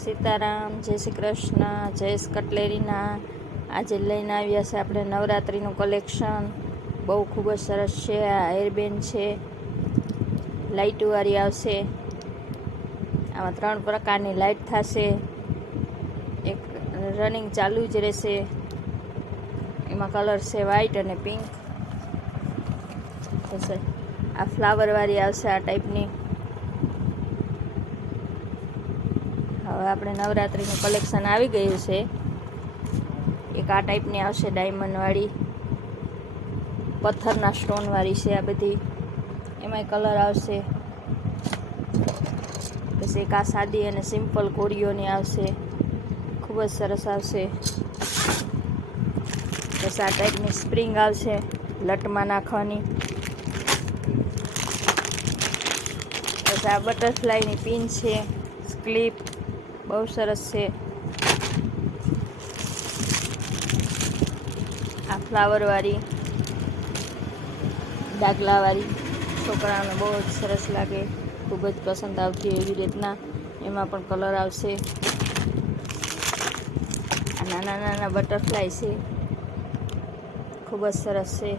સીતારામ, જય શ્રી કૃષ્ણ, જયેશ કટલેરીના આજે લઈને આવ્યા છે આપણે નવરાત્રિનું કલેક્શન. બહુ ખૂબ જ સરસ છે. આ હેરબેન્ડ છે, લાઇટવાળી આવશે. આમાં 3 પ્રકારની લાઇટ થશે. એક રનિંગ ચાલુ જ રહેશે. એમાં કલર છે વ્હાઈટ અને પિંક. આ ફ્લાવરવાળી આવશે આ ટાઈપની. હવે આપણે નવરાત્રિનું કલેક્શન આવી ગયું છે. એક આ ટાઈપની આવશે ડાયમંડવાળી, પથ્થરના સ્ટોનવાળી છે આ બધી. એમાંય કલર આવશે. પછી એક આ સાદી અને સિમ્પલ કોડીઓની આવશે, ખૂબ જ સરસ આવશે. પછી આ ટાઈપની સ્પ્રિંગ આવશે લટમાં નાખવાની. પછી આ બટરફ્લાયની પિન છે, ક્લિપ બહુ સરસ છે. આ ફ્લાવરવાળી ડાગલાવાળી છોકરાઓને બહુ જ સરસ લાગે, ખૂબ જ પસંદ આવતી એવી રીતના. એમાં પણ કલર આવશે. આ નાના નાના બટરફ્લાય છે, ખૂબ જ સરસ છે.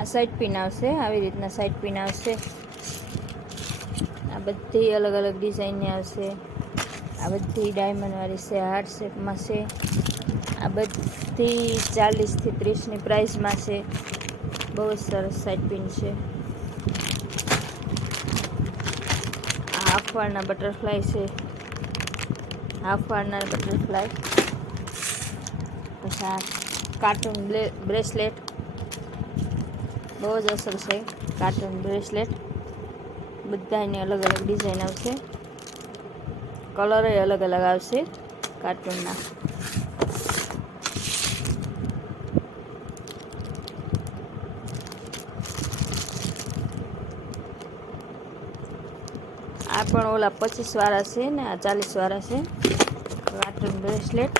આ સાઈડ પિન આવશે, આવી રીતના સાઈડ પિન આવશે. આ બધી અલગ અલગ ડિઝાઇનની આવશે. આ બધી ડાયમંડવાળી છે, હાર્ટ શેપમાં છે. આ બધી 40 થી 30ની પ્રાઇસમાં છે. બહુ જ સરસ સાઈડ પિન છે. આ હાફવાળના બટરફ્લાય છે, હાફવાળના બટરફ્લાય. પછી આ કાર્ટૂન બ્રેસલેટ, બહુ જ અસર છે કાર્ટૂન બ્રેસલેટ. બધાની અલગ અલગ ડિઝાઇન આવશે, કલર અલગ અલગ આવશે કાર્ટૂનના. આ પણ ઓલા 25 વાળા છે ને આ 40 વાળા છે કાર્ટૂન બ્રેસલેટ.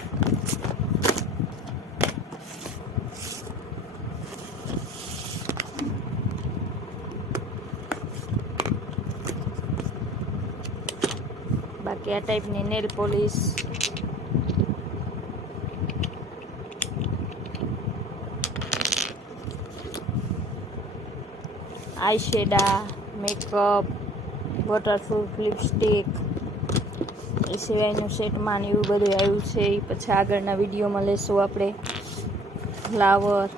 બાકી આ ટાઈપની નેલ પોલિશ, આઈ શેડા, મેકઅપ, વોટરપ્રૂફ લિપસ્ટિક, એ સિવાયનું સેટમાં ને એવું બધું આવ્યું છે. એ પછી આગળના વિડીયોમાં લેશું આપણે. ફ્લાવર,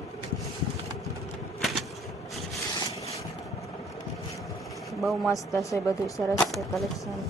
બહુ મસ્ત હશે, બધું સરસ છે કલેક્શન.